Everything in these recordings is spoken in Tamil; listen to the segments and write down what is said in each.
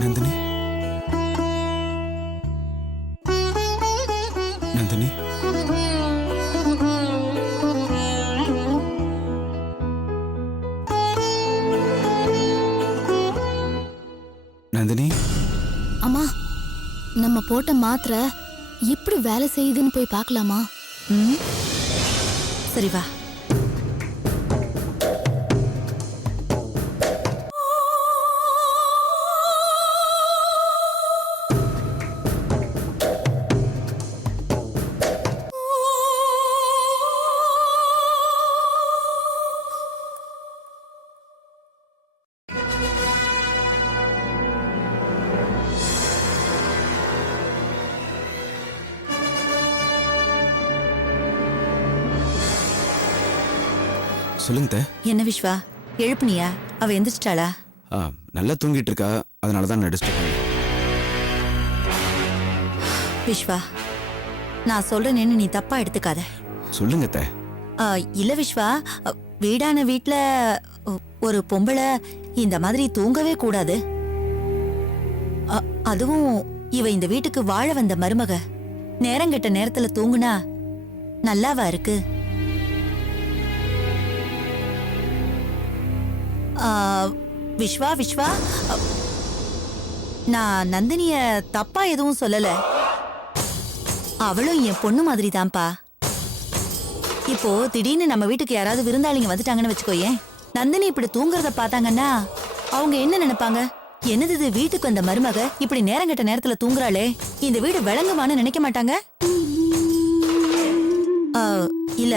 நந்தினி நந்தினி நந்தினி அம்மா, நம்ம போட்ட மாத்திரை எப்படி வேலை செய்யுதுன்னு போய் பார்க்கலாமா? சரி வா. சொல்லுங்க. என்ன விஸ்வா, எழுப்புனியா? அவ எந்திரிச்சிட்டாளா? நல்லா தூங்கிட்டு இருக்கா, அதனாலதான் நான் டிஸ்டர்ப் பண்ணேன். விஸ்வா, நான் சொல்றேன்னு நீ தப்பா எடுத்துக்காத. சொல்லுங்க. இல்ல விஸ்வா, வீடான வீட்ல ஒரு பொம்பளை இந்த மாதிரி தூங்கவே கூடாது. அதுவும் இவ இந்த வீட்டுக்கு வாழ வந்த மருமக நேரங்கெட்ட நேரத்துல தூங்குனா நல்லாவா இருக்கு? விஸ்வா விஸ்வா, நான் நந்தினிய தப்பா எதுவும் சொல்லல. அவளும் என் பொண்ணு மாதிரி தான்ப்பா. இப்போ திடீர்னு நம்ம வீட்டுக்கு யாராவது விருந்தாளிங்க வந்துட்டாங்கன்னு வச்சுக்கோயேன், நந்தினி இப்படி தூங்குறத பார்த்தாங்கன்னா அவங்க என்ன நினைப்பாங்க? என்னது இது, வீட்டுக்கு வந்த மருமக இப்படி நேரங்கெட்ட நேரத்துல தூங்குறாளே, இந்த வீடு விளங்குமான்னு நினைக்க மாட்டாங்க? இல்ல,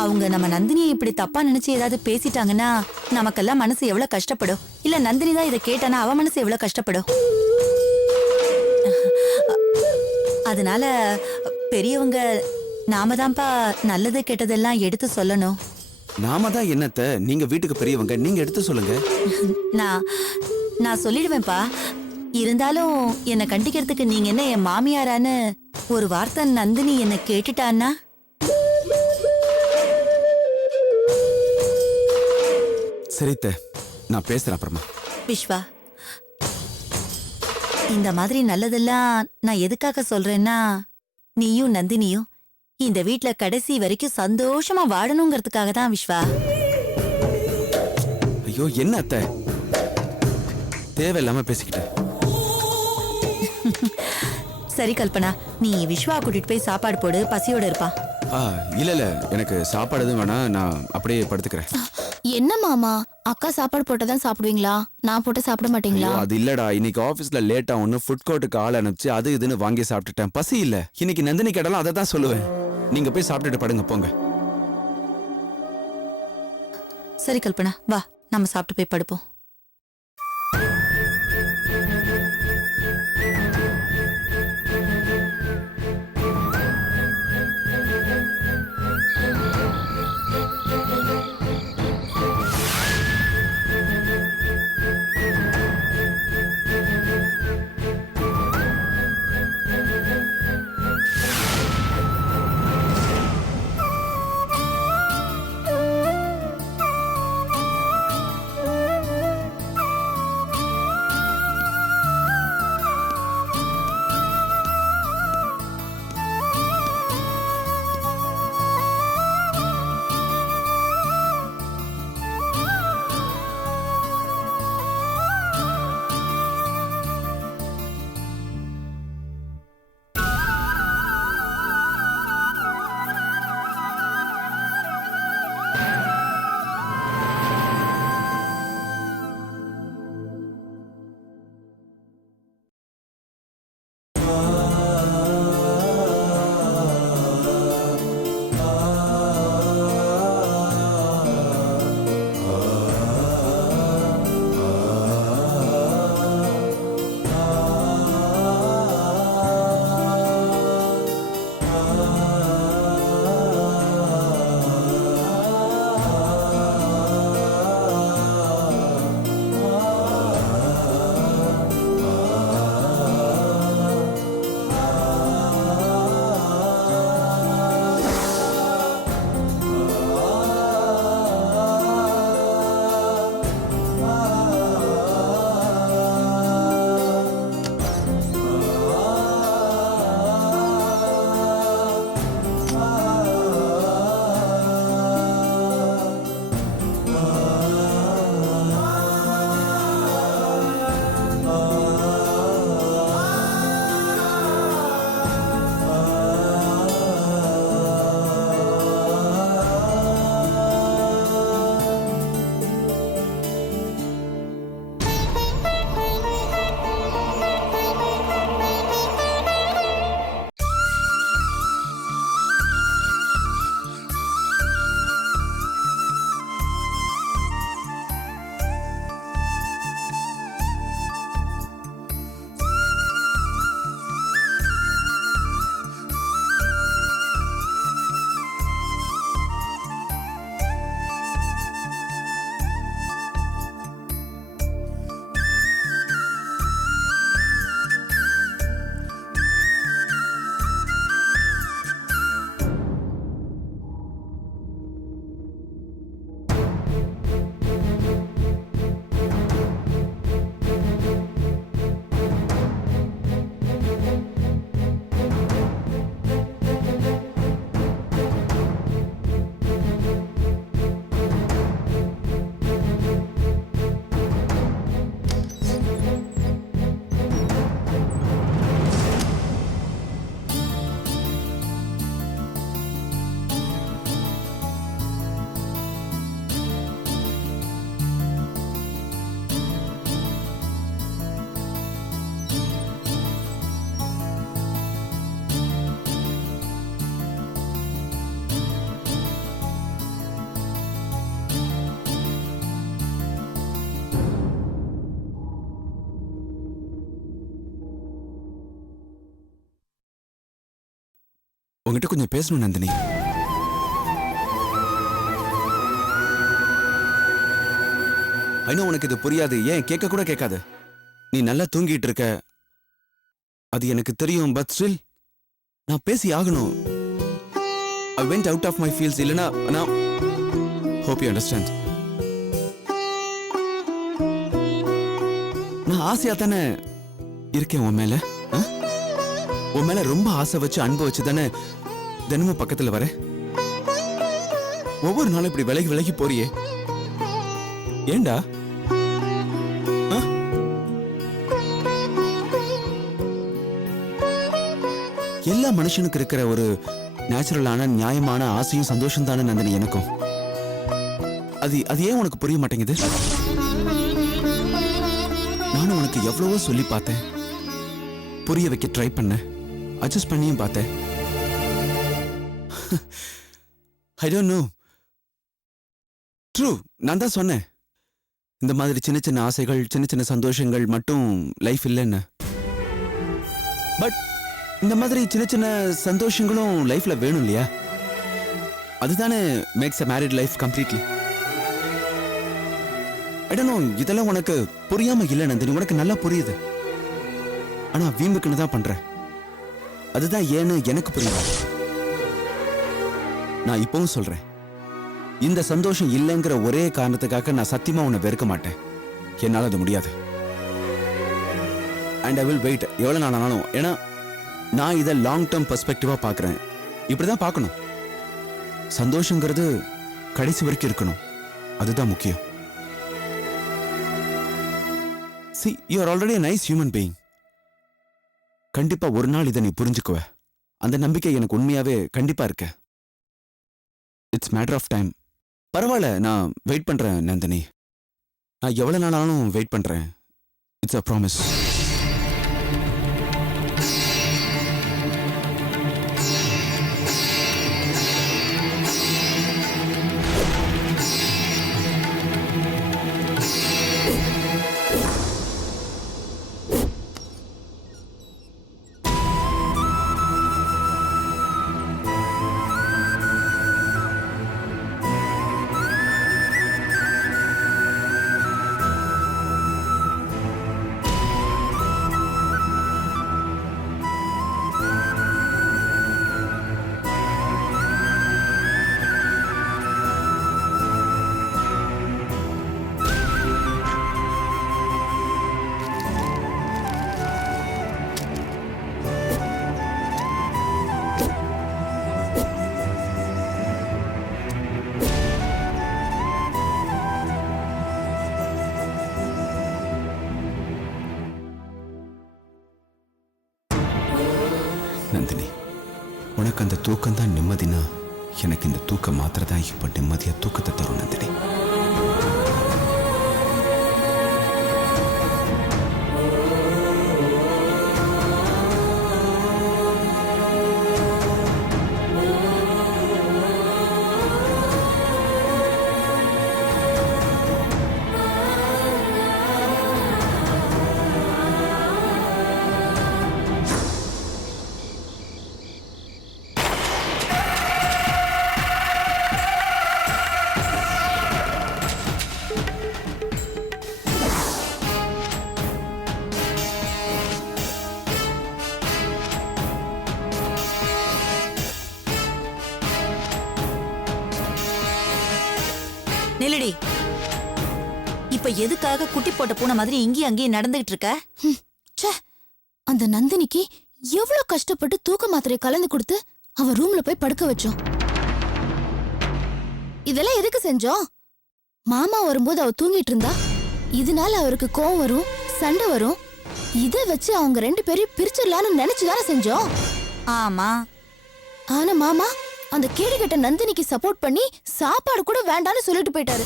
அவங்க நம்ம நந்தினியை இப்படி தப்பா நினைச்சு ஏதாவது பேசிட்டாங்கன்னா நமக்கெல்லாம் மனசு எவ்வளவு கஷ்டப்படும். இல்ல நந்தினி தான் இதை கேட்டானா அவ மனசு எவ்வளவு கஷ்டப்படும். அதனால பெரியவங்க நாம தான்ப்பா நல்லது கெட்டதெல்லாம் எடுத்து சொல்லணும். நாம தான் என்னத்த, நீங்க வீட்டுக்கு பெரியவங்க, நீங்க எடுத்து சொல்லுங்க. நான் சொல்லிடுவேன்ப்பா. இருந்தாலும் என்னை கண்டிக்கிறதுக்கு நீங்க என்ன என் மாமியாரான்னு ஒரு வார்த்தை நந்தினி என்ன கேட்டுட்டான்னா? சரித்த, நான் பேசுறேன் அப்புறமா. விஸ்வா, இந்த மாதிரி நல்லதெல்லாம் நான் எதுக்காக சொல்றேன்னா, நீயும் நந்தினியும் இந்த வீட்ல கடைசி வரைக்கும் சந்தோஷமா வாழணுங்கிறதுக்காக தான் விஸ்வா. ஐயோ, என்ன அத்தை தேவையில்லாம பேசிக்கிட்ட. சரி கல்பனா, நீ விஸ்வா கூட்டிட்டு போய் சாப்பாடு போடு, பசியோட இருப்பான். இல்ல எனக்கு சாப்பாடு எதுவும் வேணாம், நான் அப்படியே படுத்துக்கிறேன். என்ன மாமா, அக்கா சாப்பாடு போட்டதான் சாப்பிடுவீங்களா? நான் போட்டு சாப்பிட மாட்டீங்களா? அது இல்லடா, இன்னைக்கு ஆபீஸ்ல லேட்டா ஒன்னு ஃபுட் கோர்ட்டுக்கு ஆள் அனுப்பிச்சு அது இதுன்னு வாங்கி சாப்பிட்டுட்டேன். பசி இல்ல. இன்னைக்கு நந்தினி கேட்டாலும் அதை தான் சொல்லுவேன். நீங்க போய் சாப்பிட்டுட்டு படுங்க, போங்க. சரி கல்பனா, வா நம்ம சாப்பிட்டு போய் படுப்போம். உங்ககிட்ட கொஞ்சம் பேசணும் நந்தினி. ஐநோ உனக்கு இது புரியாது, ஏன் கேட்க கூட கேட்காது. நீ நல்லா தூங்கிட்டு இருக்க, அது எனக்கு தெரியும். பட் ஸ்டில் நான் பேசி ஆகணும். I went out of my fields. இல்லனா நான் hope you understand. நான் ஆசையா தானே இருக்கேன் உன் மேல. உன் மேல ரொம்ப ஆசை வச்சு அன்பு வச்சு தானே தினமும் பக்கத்துல வரேன். ஒவ்வொரு நாளும் இப்படி விலகி விலகி போறியே, ஏண்டா? எல்லா மனுஷனுக்கு இருக்கிற ஒரு நேச்சுரலான நியாயமான ஆசையும் சந்தோஷம் தானே நந்தினி எனக்கும். அது ஏன் உனக்கு புரிய மாட்டேங்குது? நானும் உனக்கு எவ்வளவோ சொல்லி பார்த்தேன், புரிய வைக்க ட்ரை பண்ணேன், அட்ஜஸ்ட் பண்ணியும் பார்த்தேன். I don't know. ட்ரூ, நான் தான் சொன்னேன் இந்த மாதிரி சின்ன சின்ன ஆசைகள் சின்ன சின்ன சந்தோஷங்கள் மட்டும் லைஃப் இல்லைன்னு. பட் இந்த மாதிரி சின்ன சின்ன சந்தோஷங்களும் லைஃப்ல வேணும் இல்லையா? அதுதானே maths a married life completely. I don't know, இதெல்லாம் உனக்கு புரியாம இல்லை நந்தினி, உனக்கு நல்லா புரியுது. ஆனா வீம்புக்குன்னு தான் பண்ற. அதுதான் ஏன்னு எனக்கு புரியுது. நான் இப்பவும் சொல்றேன், இந்த சந்தோஷம் இல்லைங்கிற ஒரே காரணத்துக்காக நான் சத்தியமா உன்னை வெறுக்க மாட்டேன். என்னால அது முடியாது. அண்ட் ஐ வில் வெயிட் எவ்வளவு நாள் ஆனாலும். ஏன்னா நான் இதை லாங் டேர்ம் பெர்ஸ்பெக்டிவா பார்க்கறேன். இப்படிதான் பார்க்கணும். சந்தோஷங்கிறது கடைசி வரைக்கும் இருக்கணும், அதுதான் முக்கியம். See, you are already a nice human being. கண்டிப்பா ஒரு நாள் இதை நீ புரிஞ்சுக்குவ. அந்த நம்பிக்கை எனக்கு உண்மையாவே கண்டிப்பா இருக்க. It's matter of time. பரவாயில்ல, நான் வெயிட் பண்றேன் நந்தினி. நான் எவ்வளவு நாளாலும் வெயிட் பண்றேன். It's a promise. நந்தினி, உனக்கு அந்த தூக்கம் தான் நிம்மதினா, எனக்கு இந்த தூக்கம் மாத்திரம் தான் இப்ப நிம்மதியா தூக்கத்தை தரும் நந்தினி. நில்லடி. இப்ப எதுக்காக குட்டி போட்ட பூனை மாதிரி இங்கேயும் அங்கேயும் நடந்துகிட்டு இருக்க? ச்சே, அந்த நந்தினிக்கு எவ்வளவு கஷ்டப்பட்டு தூக்க மாத்திரையை கலந்து கொடுத்து அவ ரூம்ல போய் படுக்க வச்சோம். இதெல்லாம் எதுக்கு செஞ்சோம்? மாமா வரும்போது அவ தூங்கிட்டு இருந்தா, இதனால அவருக்கு கோவம் வரும், சண்டை வரும். இதை வச்சு அவங்க 2 பேரையும் பிரிச்சிடலான்னு நினைச்சுதானே செஞ்சோம். ஆமா. ஆனா மாமா அந்த கேடுகெட்ட நந்தினிக்கு சப்போர்ட் பண்ணி சாப்பாடு கூட வேண்டான்னு சொல்லிட்டு போயிட்டாரு.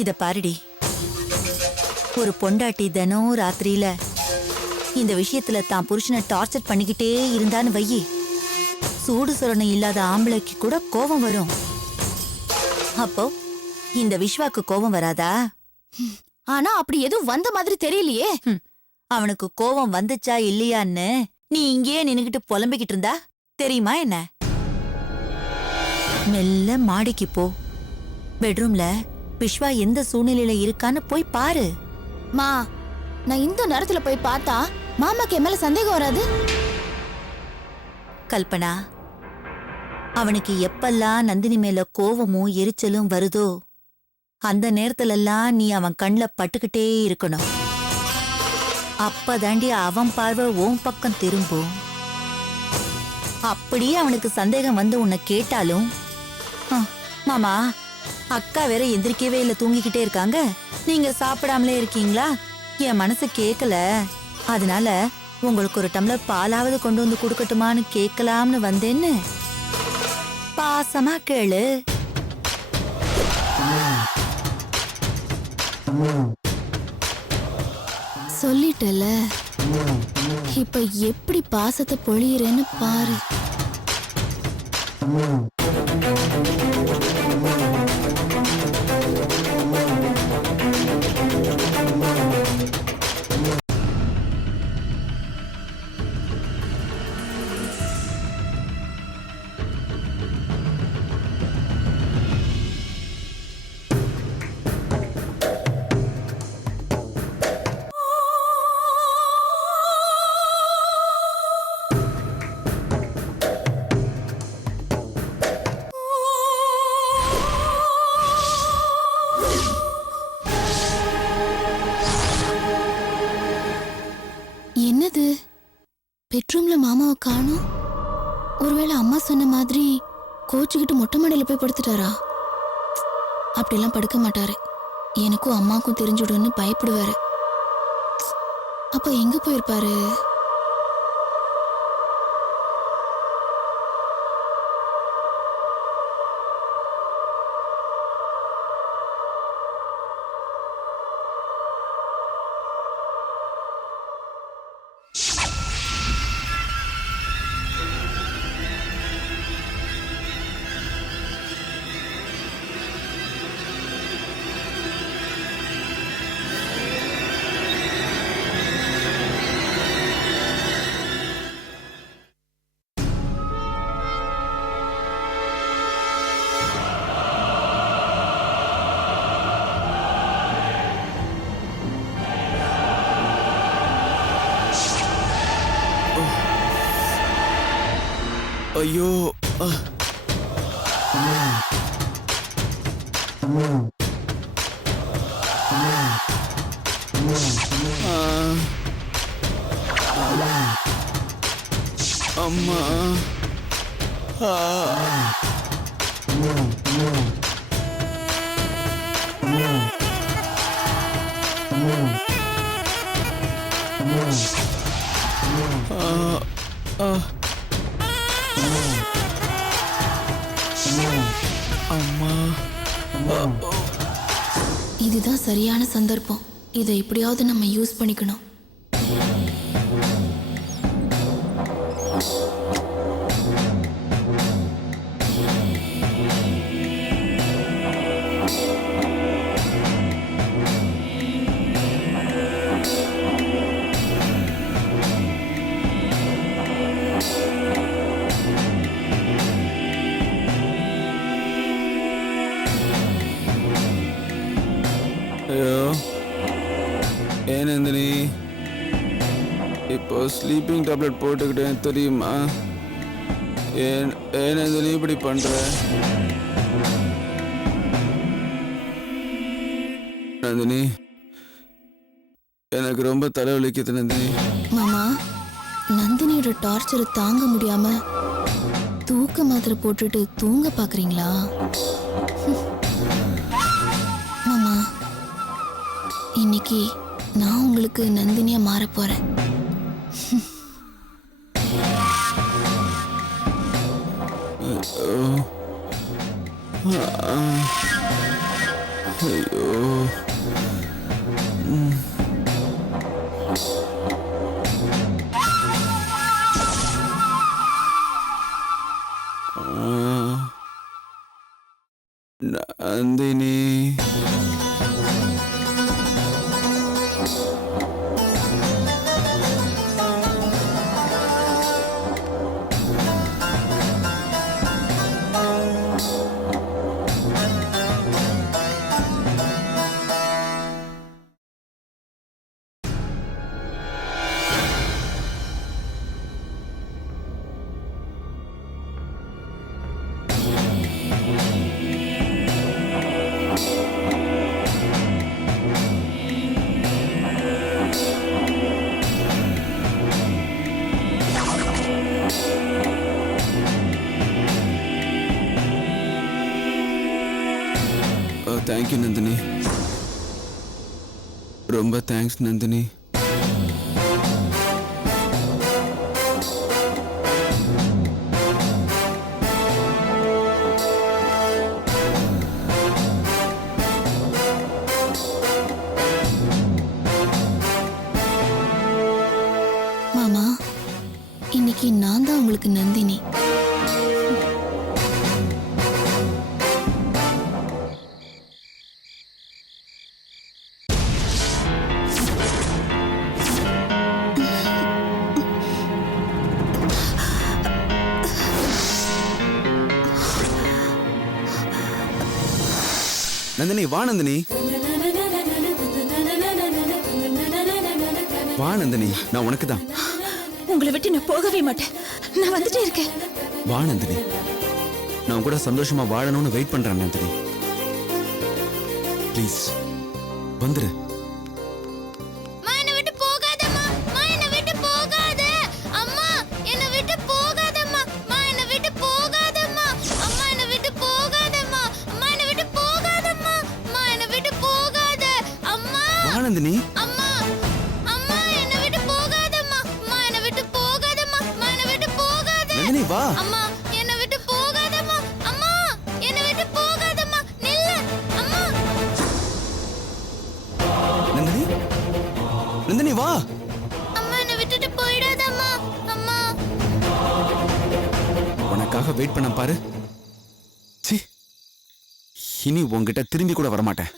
இத பாருடி, ஒரு பொண்டாட்டி தினம் ராத்திரியில இந்த விஷயத்துல தான் புருஷனை டார்ச்சர் பண்ணிக்கிட்டே இருந்தான்னு வையி, சூடு சொரணை இல்லாத ஆம்பளைக்கு கூட கோபம் வரும். அப்போ இந்த விஸ்வாக்கு கோபம் வராதா? ஆனா அப்படி எதுவும் வந்த மாதிரி தெரியலையே. அவனுக்கு கோவம் வந்துச்சா இல்லையான்னு நீ இங்கேயே நின்னுகிட்டு புலம்பிக்கிட்டு இருந்தா தெரியுமா என்ன? மெல்ல மாடிக்கு போ. பெட்ரூம்ல விஸ்வா எந்த சூழ்நிலையில இருக்கான்னு போய் பாரு. மா, நான் இந்த நேரத்துல போய் பார்த்தா மாமாக்கு என் மேல சந்தேகம் வராது? கல்பனா, அவனுக்கு எப்பெல்லாம் நந்தினி மேல கோவமும் எரிச்சலும் வருதோ அந்த நேரத்துலெல்லாம் நீ அவன் கண்ல பட்டுக்கிட்டே இருக்கணும். அப்பதாண்டி அவன் பார்வை உன் பக்கம் திரும்பும். அப்படியே அவனுக்கு சந்தேகம் வந்து உன்னை கேட்டாலும், மாமா அக்கா வேற எந்திரிக்கவே இல்ல, தூங்கிக்கிட்டே இருக்காங்க, நீங்க சாப்பிடாமலே இருக்கீங்களா, என் மனசு கேக்கல, அதனால உங்களுக்கு ஒரு டம்ளர் பாலாவது கொண்டு வந்து கொடுக்கட்டுமான்னு கேட்கலாம்னு வந்தேன்னு பாசமா கேளு. சொல்லிட்டல, இப்ப எப்படி பாசத்தை பொழியிறேன்னு பாரு. என்னது, பெட்ரூம்ல மாமாவை காணோம்? ஒருவேளை அம்மா சொன்ன மாதிரி கோச்சுக்கிட்டு மொட்டை மாடியில போய் படுத்துட்டாரா? அப்படிலாம் படுக்க மாட்டாரு, எனக்கும் அம்மாக்கும் தெரிஞ்சுடுன்னு பயப்படுவாரு. அப்ப எங்க போயிருப்பாரு? ஐயோ, அம்மா, இதுதான் சரியான சந்தர்ப்பம். இதை எப்படியாவது நம்ம யூஸ் பண்ணிக்கணும். ஐயோ, ஏன் நந்தினி இப்போ ஸ்லீப்பிங் டேப்லெட் போட்டுக்கிட்டேன் தெரியுமா? ஏன் நந்தினி இப்படி பண்ற? நந்தினி, எனக்கு ரொம்ப தலைவலிக்குது நந்தினி. மாமா, நந்தினியோட டார்ச்சரை தாங்க முடியாம தூக்க மாத்திரை போட்டுட்டு தூங்க பாக்குறீங்களா? மாமா, இன்னைக்கு நான் உங்களுக்கு நந்தினியா மாற போறேன். ஐயோ, நந்தினி, தேங்க்யூ நந்தினி. ரொம்ப தேங்க்ஸ் நந்தினி. மாமா, இன்னைக்கு நான் தான் உங்களுக்கு நந்தினி. நந்தினி வா நந்தினி. வா நந்தினி, நான் உனக்கு தான். உங்களை விட்டு நான் போகவே மாட்டேன். நான் வந்துட்டே இருக்கேன். வா நந்தினி, நான் உன் கூட சந்தோஷமா வாழணும்னு வெயிட் பண்றேன் நந்தினி. ப்ளீஸ் வந்துரு. வா நந்தினி. அம்மா அம்மா என்ன விட்டு போகாதம்மா. அம்மா என்ன விட்டு போகாதம்மா. அம்மா என்ன விட்டு போகாத. நந்தினி வா. அம்மா என்ன விட்டு போகாதம்மா. அம்மா என்ன விட்டு போகாதம்மா. நில்லு அம்மா. நந்தினி, நந்தினி வா. அம்மா என்ன விட்டுட்டு போயிடாதம்மா. அம்மா உனக்காக வெயிட் பண்ண பாரு. சி, இனி உன்கிட்ட திரும்பி கூட வரமாட்டேன்.